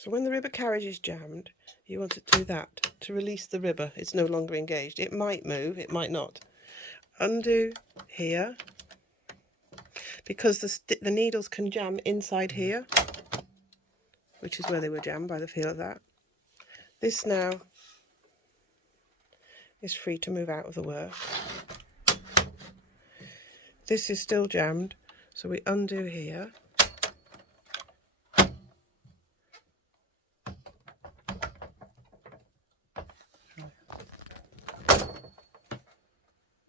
So when the ribber carriage is jammed, you want to do that to release the ribber. It's no longer engaged. It might move, it might not. Undo here, because the needles can jam inside here, which is where they were jammed by the feel of that. This now is free to move out of the work. This is still jammed, so we undo here.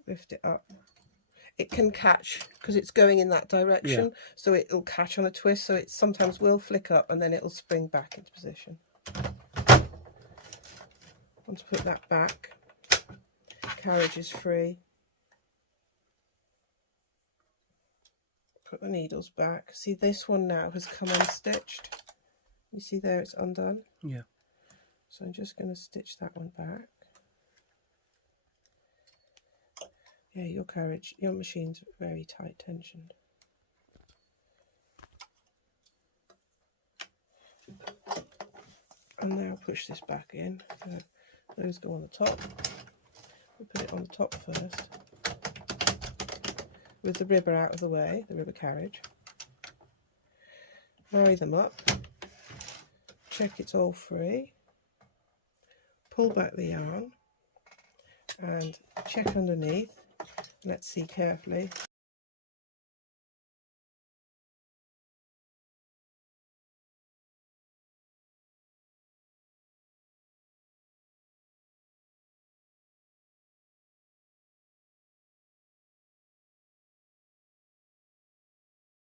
Lift it up. It can catch because it's going in that direction, so it'll catch on a twist, so it sometimes will flick up and then it'll spring back into position. Want to put that back. Carriage is free. Put the needles back. See, this one now has come unstitched. You see there it's undone? Yeah. So I'm just going to stitch that one back. Yeah, your machine's very tight tensioned. And now push this back in. Those go on the top. We'll put it on the top first, with the ribber out of the way, the ribber carriage. Marry them up. Check it's all free. Pull back the yarn and check underneath. Let's see carefully.